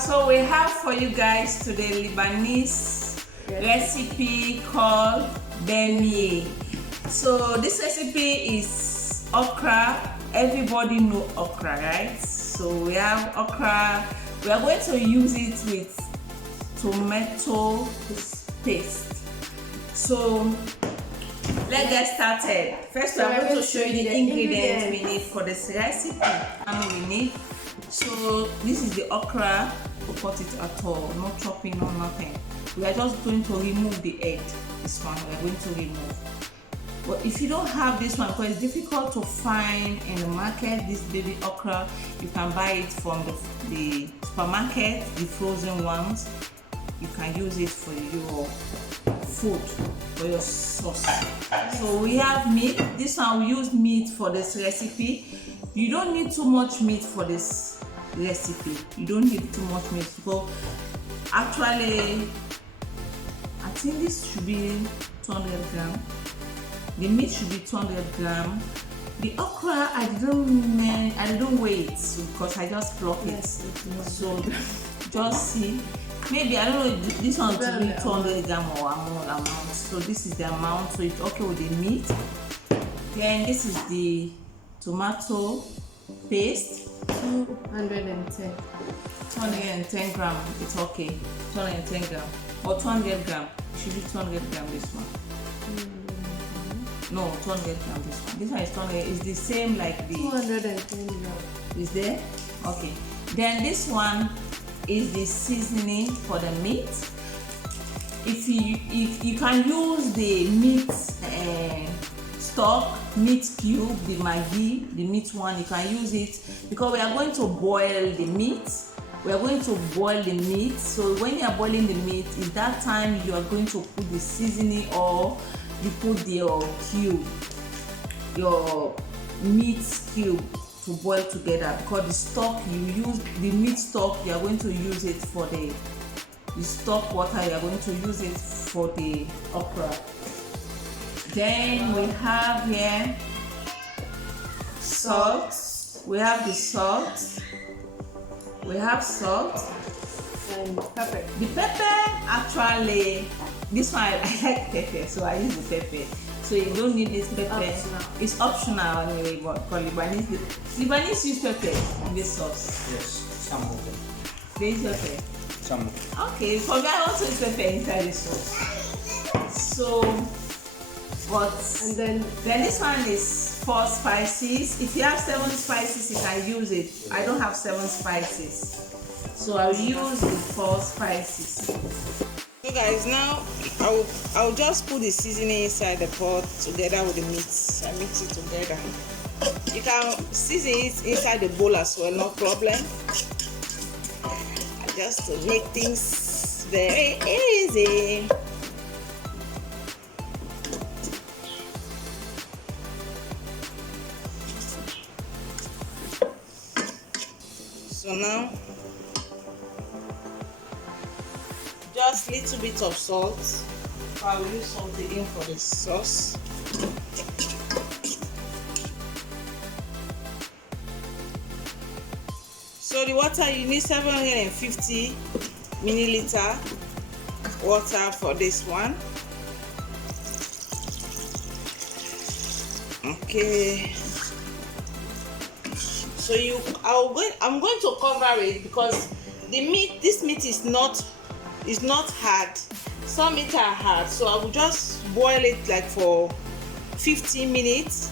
So we have for you guys today Lebanese recipe called Bamyeh. So this recipe is okra. Everybody know okra, right? So we have okra. We are going to use it with tomato paste. So let's get started. First, we are going to show you the ingredients we need for this recipe. And we need. So this is the okra. Don't cut it at all. No chopping, no nothing. We are just going to remove the head. This one we are going to remove. But if you don't have this one, because it's difficult to find in the market, this baby okra, you can buy it from the supermarket, the frozen ones. You can use it for your food, for your sauce. So we have meat. This one we use meat for this recipe. You don't need too much meat for this recipe. You don't need too much meat. So actually, I think this should be 200 grams. The meat should be 200 grams. The okra, I didn't weigh it because I just plucked it. So just see. Maybe I don't know if this one to be 200 grams or more amount. So this is the amount. So it's okay with the meat. Then this is the tomato paste. 210. 210 grams. It's okay. 210 grams or 200 grams. It should be 200 grams. This one. No, 200 grams. This one. This one is 200. It's the same like the 210 grams. Is there? Okay. Then this one is the seasoning for the meat. If you can use the meat stock, meat cube, the Maggi, the meat one, you can use it because we are going to boil the meat. We are going to boil the meat. So when you are boiling the meat, is that time you are going to put the seasoning or you put your cube, your meat cube to boil together, because the stock you use, the meat stock, you are going to use it for the stock water, you are going to use it for the okra. Then we have here salt. We have the salt. We have salt and pepper. The pepper, actually, this one I like pepper, so I use the pepper. So you don't need this pepper. It's optional anyway, but for Lebanese use pepper in this sauce. Yes, some of them. They use pepper. Some of them. Okay, for me I also use pepper inside the sauce. So, And then this one is 4 spices. If you have 7 spices, you can use it. I don't have 7 spices, so I will use the 4 spices. So guys, now I'll just put the seasoning inside the pot together with the meat. I mix it together. You can season it inside the bowl as well, no problem. Just to make things very easy. So now, just little bit of salt. I will use salt again for the sauce. So the water, you need 750 milliliter water for this one. Okay. So I'm going to cover it because this meat is not hard. Some meat are hard, so I will just boil it like for 15 minutes.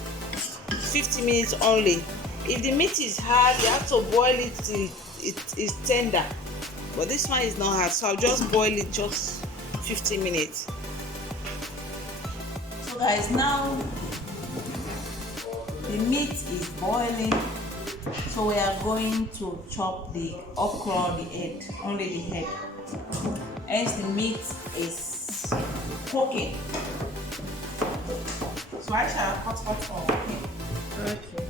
50 minutes only. If the meat is hard, you have to boil it till it is tender. But this one is not hard, so I'll just boil it just 15 minutes. So guys, now the meat is boiling. So we are going to chop the okra, the head, only the head. Hence the meat is cooking. So I shall cut okra. Okay.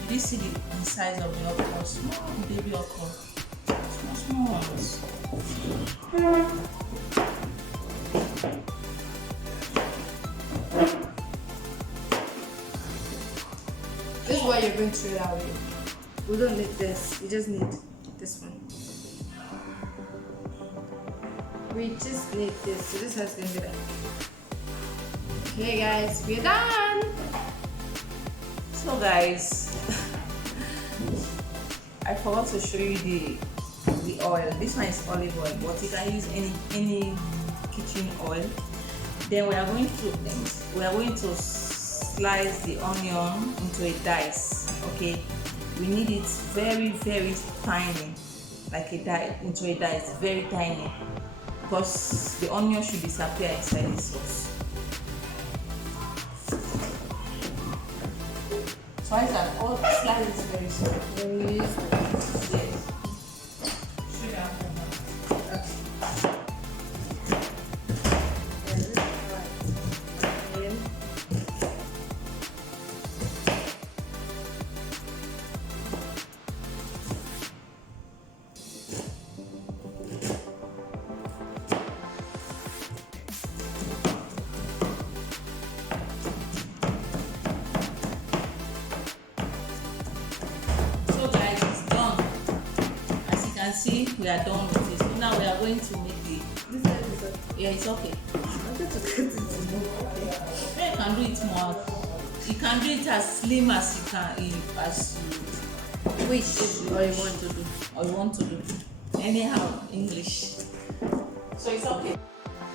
Did you see the size of the okra? Small baby okra. Small ones. This is why you're going to throw it away. We don't need this. You just need this one. we just need this. So this has been good. Okay, guys, we're done. So guys, I forgot to show you the oil. This one is olive oil, but you can use any kitchen oil. Then we are going to slice the onion into a dice. Okay, we need it very tiny, like into a dice, very tiny, because the onion should disappear inside the sauce. So I said, all slice is very small. Yes. Sugar. See, we are done with this. So now we are going to make the. This side is okay. Yeah, it's okay. I wanted to cut it more. You can do it more. You can do it as slim as you wish, or you want to do. Anyhow, English. So it's okay.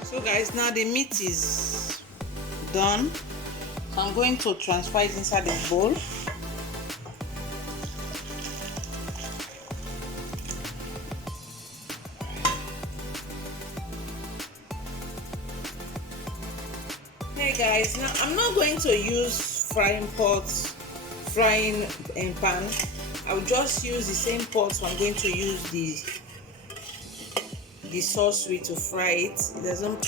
So guys, now the meat is done. So I'm going to transfer it inside the bowl. Hey guys, now I'm not going to use frying pan. I'll just use the same pot. So I'm going to use the sauce with to fry it. It doesn't.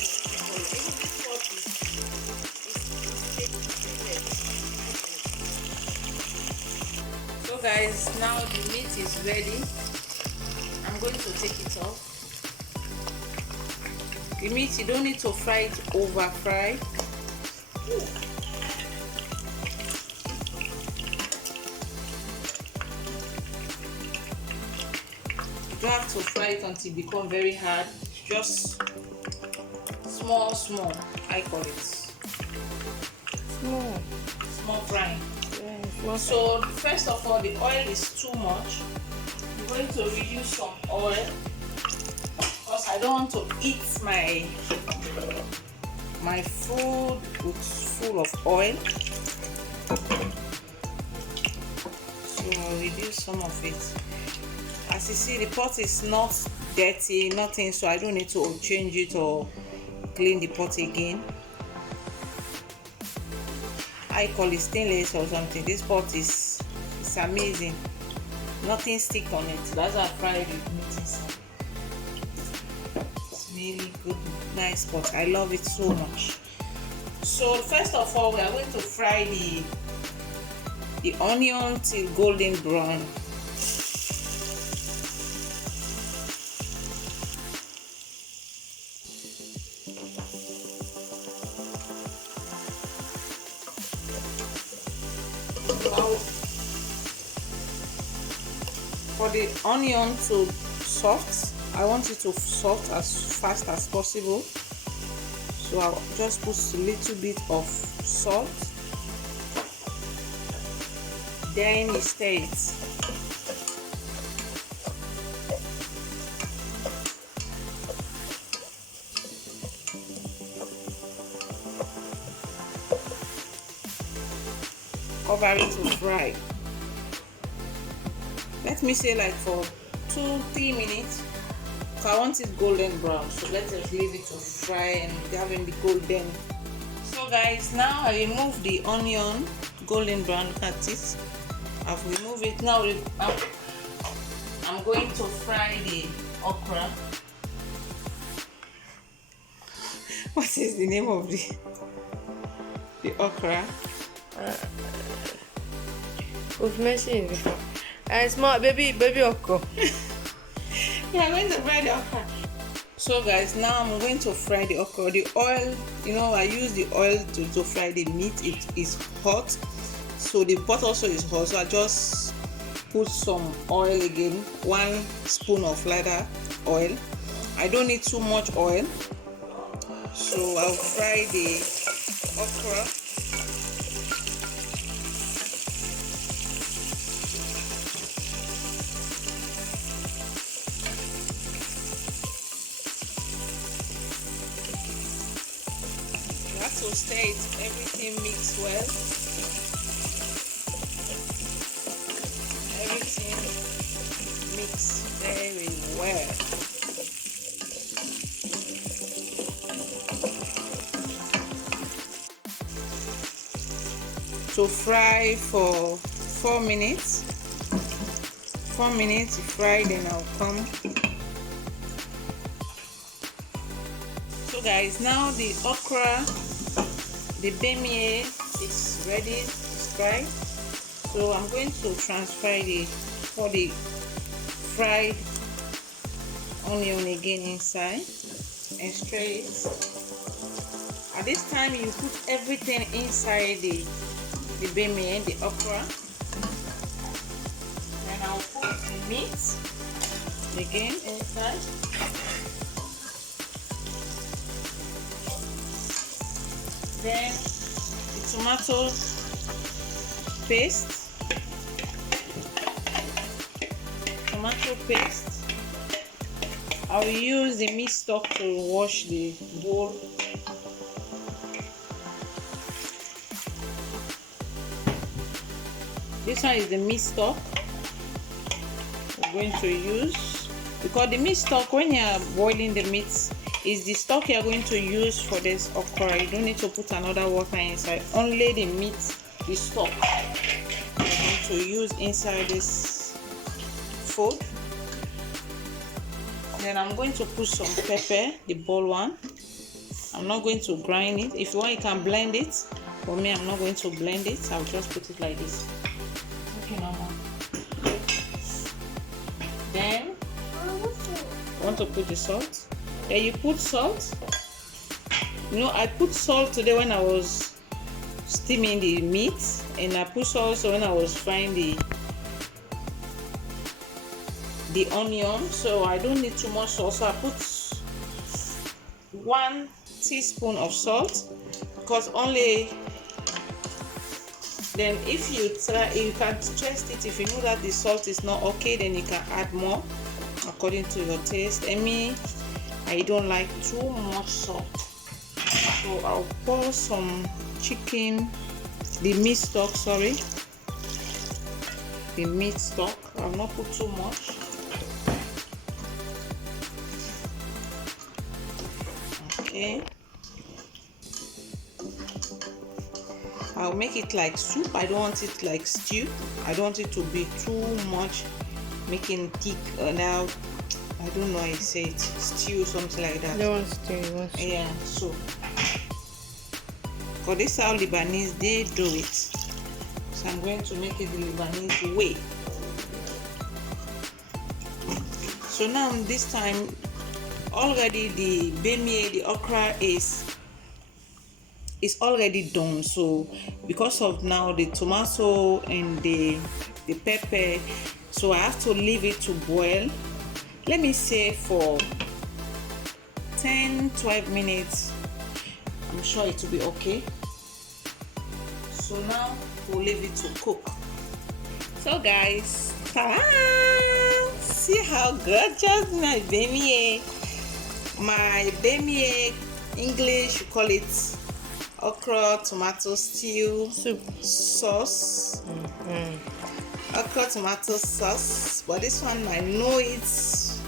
So guys, now the meat is ready. I'm going to take it off. The meat, you don't need to fry it over fry. You don't have to fry it until it becomes very hard. Just small, I call it small frying. Yeah, so first of all, the oil is too much. I'm going to reduce some oil because I don't want to eat my food full of oil. So I'll reduce some of it. As you see, the pot is not dirty, nothing, so I don't need to change it or clean the pot again. I call it stainless or something. This pot is amazing. Nothing stick on it. That's why I fried with meat inside. It's really good, nice pot. I love it so much. So first of all, we are going to fry the onion till golden brown. For the onion to soft, I want it to soft as fast as possible. So I'll just put a little bit of salt. Then you stir it. Cover it to fry. Let me say like for 2-3 minutes. So I want it golden brown. So let's just leave it to fry and having the golden. So guys, now I remove the onion golden brown. Look at it. I've removed it. Now I'm going to fry the okra. What is the name of the okra? We've mentioned it before. Small baby okra. Yeah, I'm going to fry the okra. So guys, now I'm going to fry the okra. The oil, I use the oil to fry the meat. It is hot, so the pot also is hot. So I just put some oil again, 1 spoon of lighter oil. I don't need too much oil, so I'll fry the okra. You have to stir it, everything mix well. Everything mix very well. To fry for 4 minutes. 4 minutes fry, then I'll come. So guys, now the okra, the bamyeh is ready to fry. So I'm going to transfer the fried onion again inside and stir it. At this time, you put everything inside the bamyeh, the okra. Then I'll put the meat again inside. Then the tomato paste. I will use the meat stock to wash the bowl. This one is the meat stock we're going to use, because the meat stock, when you are boiling the meat, is the stock you are going to use for this okra. You don't need to put another water inside, only the meat, the stock you're going to use inside this food. Then I'm going to put some pepper, the bold one. I'm not going to grind it. If you want, you can blend it. For me, I'm not going to blend it. I'll just put it like this. Okay, Mama. Then I want to put the salt. Then you put salt. You know, I put salt today when I was steaming the meat, and I put salt also when I was frying the onion. So I don't need too much salt. So I put 1 teaspoon of salt, because only then if you try, you can test it. If you know that the salt is not okay, then you can add more according to your taste. And me, I don't like too much salt, so I'll pour some chicken, the meat stock, sorry, the meat stock. I'll not put too much. Okay, I'll make it like soup. I don't want it like stew. I don't want it to be too much, making thick. Now I don't know how you say it, stew, something like that. Don't want stew, you want stew. Yeah, so for this, how Lebanese they do it. So I'm going to make it the Lebanese way. So now this time, already the bamyeh, the okra is already done. So because of now the tomato and the pepper, so I have to leave it to boil. Let me say for 10-12 minutes. I'm sure it will be okay. So now we'll leave it to cook. So guys, ta-da! See how gorgeous my bamyeh. My bamyeh, English you call it okra tomato stew Soup. sauce. Okra tomato sauce, but this one I know it's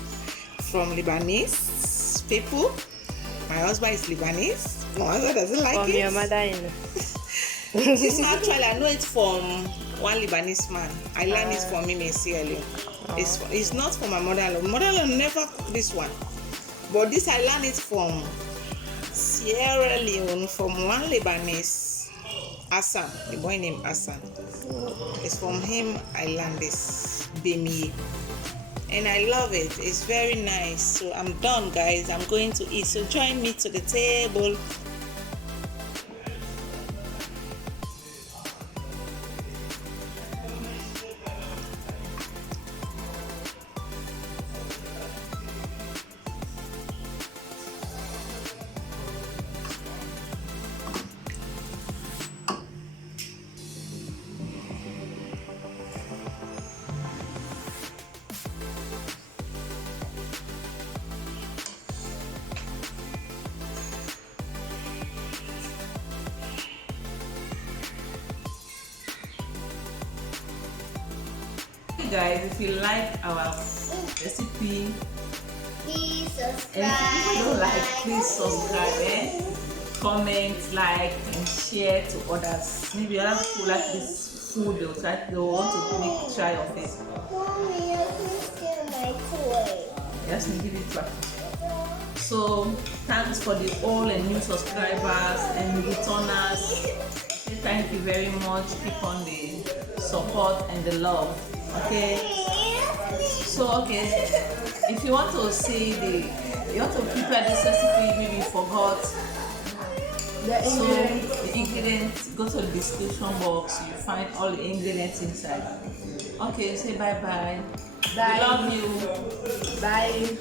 from Lebanese people. My husband is Lebanese. My husband doesn't like From it. your mother-in-law. This one actually I know it from one Lebanese man. I learned it from him in Sierra Leone. It's not from my mother-in-law. Mother-in-law never cooked this one, but this I learned it from Sierra Leone, from one Lebanese, Hassan, the boy named Hassan. It's from him I learned this bamyeh, and I love it. It's very nice. So I'm done, guys. I'm going to eat. So join me to the table. you guys, if you like our recipe, Please subscribe. and if you don't like, please subscribe, comment, like, and share to others. Maybe other people like this food, they want to try of it. Mommy, I can steal my toy. Yes, we give it back. So thanks for the old and new subscribers and returners. Say thank you very much. Keep on the support and the love. Okay. So if you want to see you want to prepare this recipe, maybe you forgot. So the ingredients, go to the description box. You find all the ingredients inside. Okay, say bye bye. Bye. We love you. Bye.